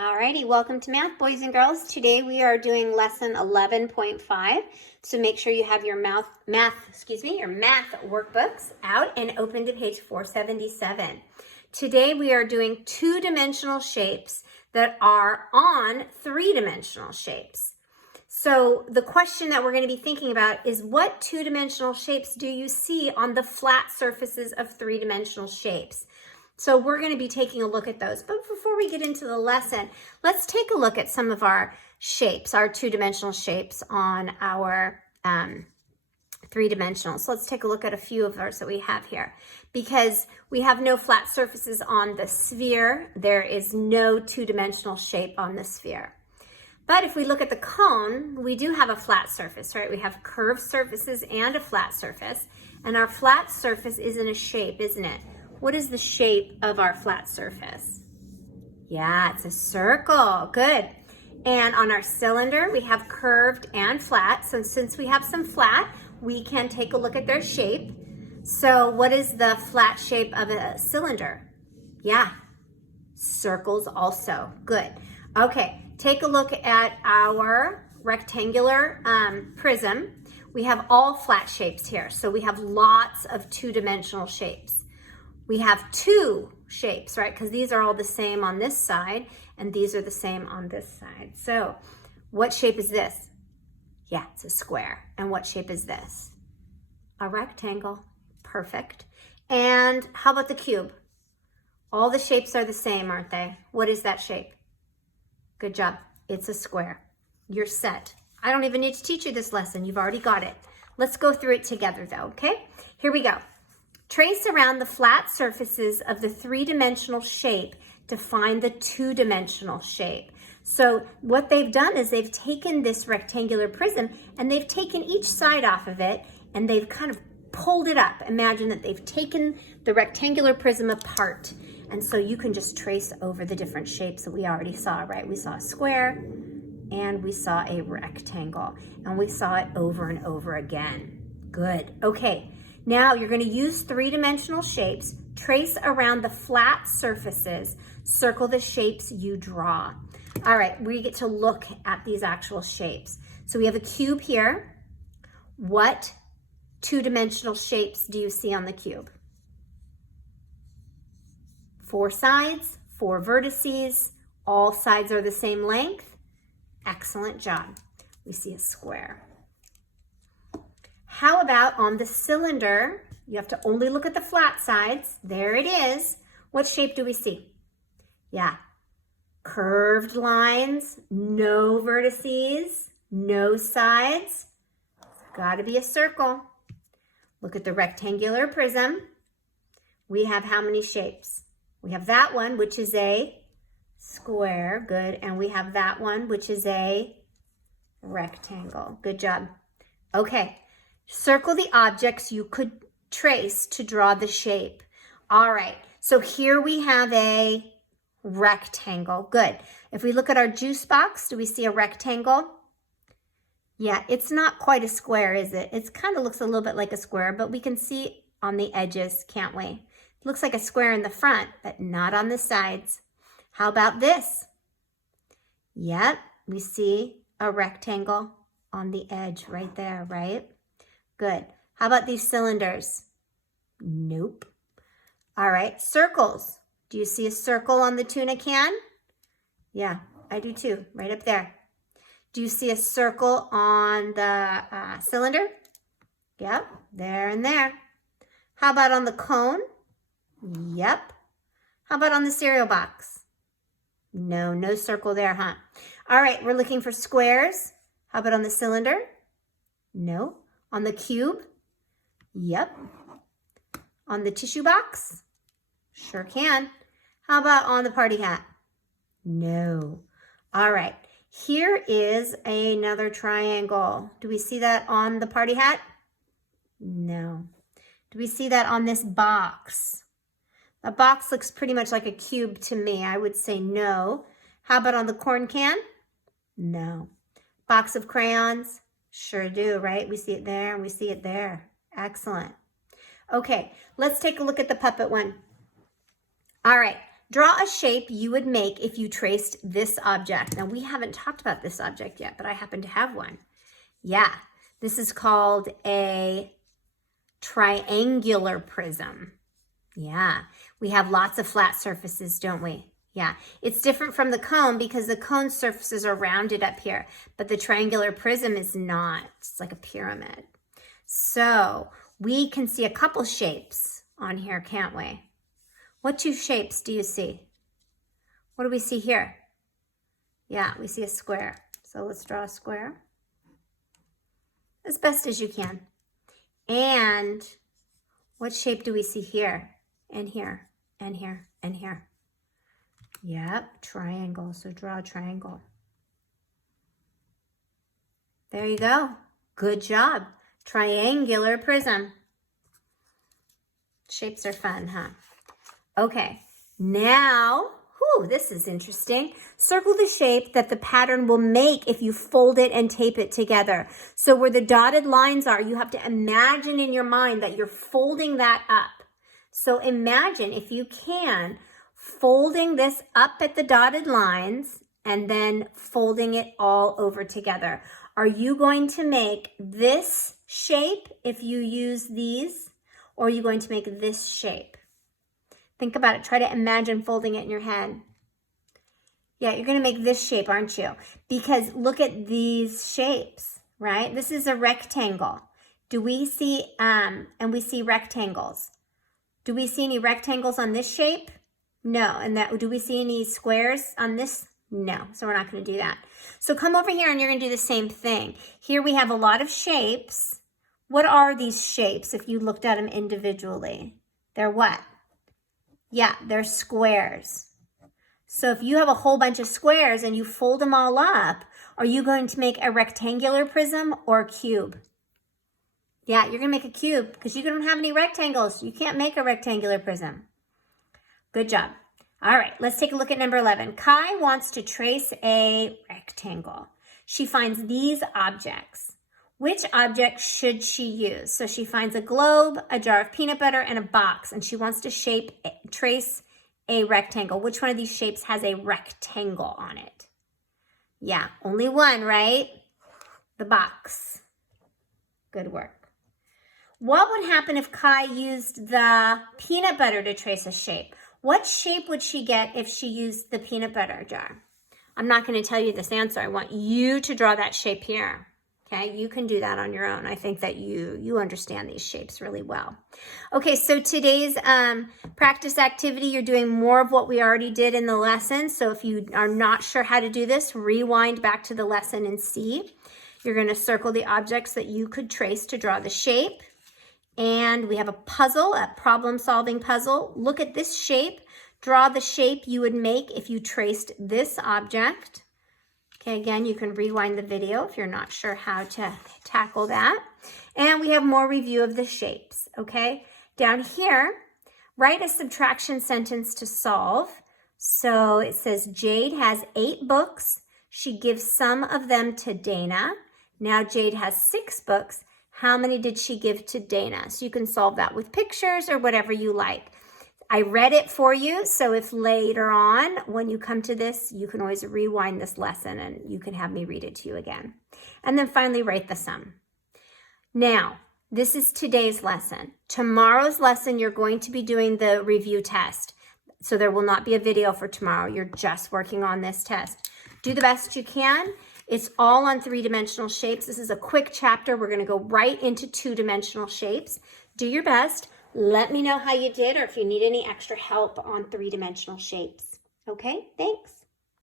Alrighty, welcome to Math, boys and girls. Today we are doing lesson 11.5. So make sure you have your math workbooks out and open to page 477. Today we are doing two-dimensional shapes that are on three-dimensional shapes. So the question that we're going to be thinking about is, what two-dimensional shapes do you see on the flat surfaces of three-dimensional shapes? So we're going to be taking a look at those. But before we get into the lesson, let's take a look at some of our shapes, our two-dimensional shapes on our three-dimensional. So let's take a look at a few of those that we have here. Because we have no flat surfaces on the sphere, there is no two-dimensional shape on the sphere. But if we look at the cone, we do have a flat surface, right? We have curved surfaces and a flat surface. And our flat surface is in a shape, isn't it? What is the shape of our flat surface? Yeah, it's a circle. Good. And on our cylinder, we have curved and flat. So since we have some flat, we can take a look at their shape. So what is the flat shape of a cylinder? Yeah, circles also. Good. Okay, take a look at our rectangular prism. We have all flat shapes here. So we have lots of two-dimensional shapes. We have two shapes, right? Because these are all the same on this side, and these are the same on this side. So what shape is this? Yeah, it's a square. And what shape is this? A rectangle. Perfect. And how about the cube? All the shapes are the same, aren't they? What is that shape? Good job. It's a square. You're set. I don't even need to teach you this lesson. You've already got it. Let's go through it together though, okay? Here we go. Trace around the flat surfaces of the three-dimensional shape to find the two-dimensional shape. So what they've done is they've taken this rectangular prism and they've taken each side off of it and they've kind of pulled it up. Imagine that they've taken the rectangular prism apart. And so you can just trace over the different shapes that we already saw, right? We saw a square and we saw a rectangle and we saw it over and over again. Good. Okay. Now you're going to use three-dimensional shapes, trace around the flat surfaces, circle the shapes you draw. All right, we get to look at these actual shapes. So we have a cube here. What two-dimensional shapes do you see on the cube? 4 sides, 4 vertices, all sides are the same length. Excellent job. We see a square. How about on the cylinder? You have to only look at the flat sides. There it is. What shape do we see? Yeah, curved lines, no vertices, no sides. It's got to be a circle. Look at the rectangular prism. We have how many shapes? We have that one, which is a square. Good. And we have that one, which is a rectangle. Good job. Okay. Circle the objects you could trace to draw the shape. All right, so here we have a rectangle. Good. If we look at our juice box, do we see a rectangle? Yeah, it's not quite a square, is it? It kind of looks a little bit like a square, but we can see on the edges, can't we? It looks like a square in the front, but not on the sides. How about this? Yep, we see a rectangle on the edge right there, right? Good. How about these cylinders? Nope. All right, circles. Do you see a circle on the tuna can? Yeah, I do too, right up there. Do you see a circle on the cylinder? Yep, there and there. How about on the cone? Yep. How about on the cereal box? No, no circle there, huh? All right, we're looking for squares. How about on the cylinder? No. On the cube? Yep. On the tissue box? Sure can. How about on the party hat? No. All right. Here is another triangle. Do we see that on the party hat? No. Do we see that on this box? The box looks pretty much like a cube to me. I would say no. How about on the corn can? No. Box of crayons? Sure do, right? We see it there and we see it there. Excellent. Okay, let's take a look at the puppet one. All right, Draw a shape you would make if you traced this object. Now, we haven't talked about this object yet, but I happen to have one. Yeah, this is called a triangular prism. Yeah, we have lots of flat surfaces, don't we? Yeah, it's different from the cone because the cone surfaces are rounded up here, but the triangular prism is not. It's like a pyramid. So we can see a couple shapes on here, can't we? What two shapes do you see? What do we see here? Yeah, we see a square. So let's draw a square as best as you can. And what shape do we see here? And here, and here, and here. Yep, triangle. So draw a triangle. There you go. Good job. Triangular prism. Shapes are fun, huh? Okay, now, this is interesting. Circle the shape that the pattern will make if you fold it and tape it together. So where the dotted lines are, you have to imagine in your mind that you're folding that up. So imagine, if you can, folding this up at the dotted lines and then folding it all over together. Are you going to make this shape if you use these, or are you going to make this shape? Think about it. Try to imagine folding it in your head. Yeah, you're going to make this shape, aren't you? Because look at these shapes, right? This is a rectangle. Do we see, and we see rectangles. Do we see any rectangles on this shape? No. And do we see any squares on this? No. So we're not going to do that. So come over here and you're going to do the same thing. Here we have a lot of shapes. What are these shapes if you looked at them individually? They're what? Yeah, they're squares. So if you have a whole bunch of squares and you fold them all up, are you going to make a rectangular prism or a cube? Yeah, you're going to make a cube because you don't have any rectangles. You can't make a rectangular prism. Good job. All right, let's take a look at number 11. Kai wants to trace a rectangle. She finds these objects. Which object should she use? So she finds a globe, a jar of peanut butter, and a box, and she wants to trace a rectangle. Which one of these shapes has a rectangle on it? Yeah, only one, right? The box. Good work. What would happen if Kai used the peanut butter to trace a shape? What shape would she get if she used the peanut butter jar? I'm not going to tell you this answer. I want you to draw that shape here. Okay, you can do that on your own. I think that you understand these shapes really well. Okay, so today's practice activity, you're doing more of what we already did in the lesson. So if you are not sure how to do this, rewind back to the lesson and see. You're going to circle the objects that you could trace to draw the shape. And we have a puzzle, a problem-solving puzzle. Look at this shape. Draw the shape you would make if you traced this object. Okay, again, you can rewind the video if you're not sure how to tackle that. And we have more review of the shapes, okay? Down here, write a subtraction sentence to solve. So it says, Jade has 8 books. She gives some of them to Dana. Now Jade has 6 books. How many did she give to Dana? So you can solve that with pictures or whatever you like. I read it for you, so if later on, when you come to this, you can always rewind this lesson and you can have me read it to you again. And then finally, write the sum. Now, this is today's lesson. Tomorrow's lesson, you're going to be doing the review test. So there will not be a video for tomorrow. You're just working on this test. Do the best you can. It's all on 3-dimensional shapes. This is a quick chapter. We're going to go right into 2-dimensional shapes. Do your best. Let me know how you did or if you need any extra help on 3-dimensional shapes. Okay, thanks.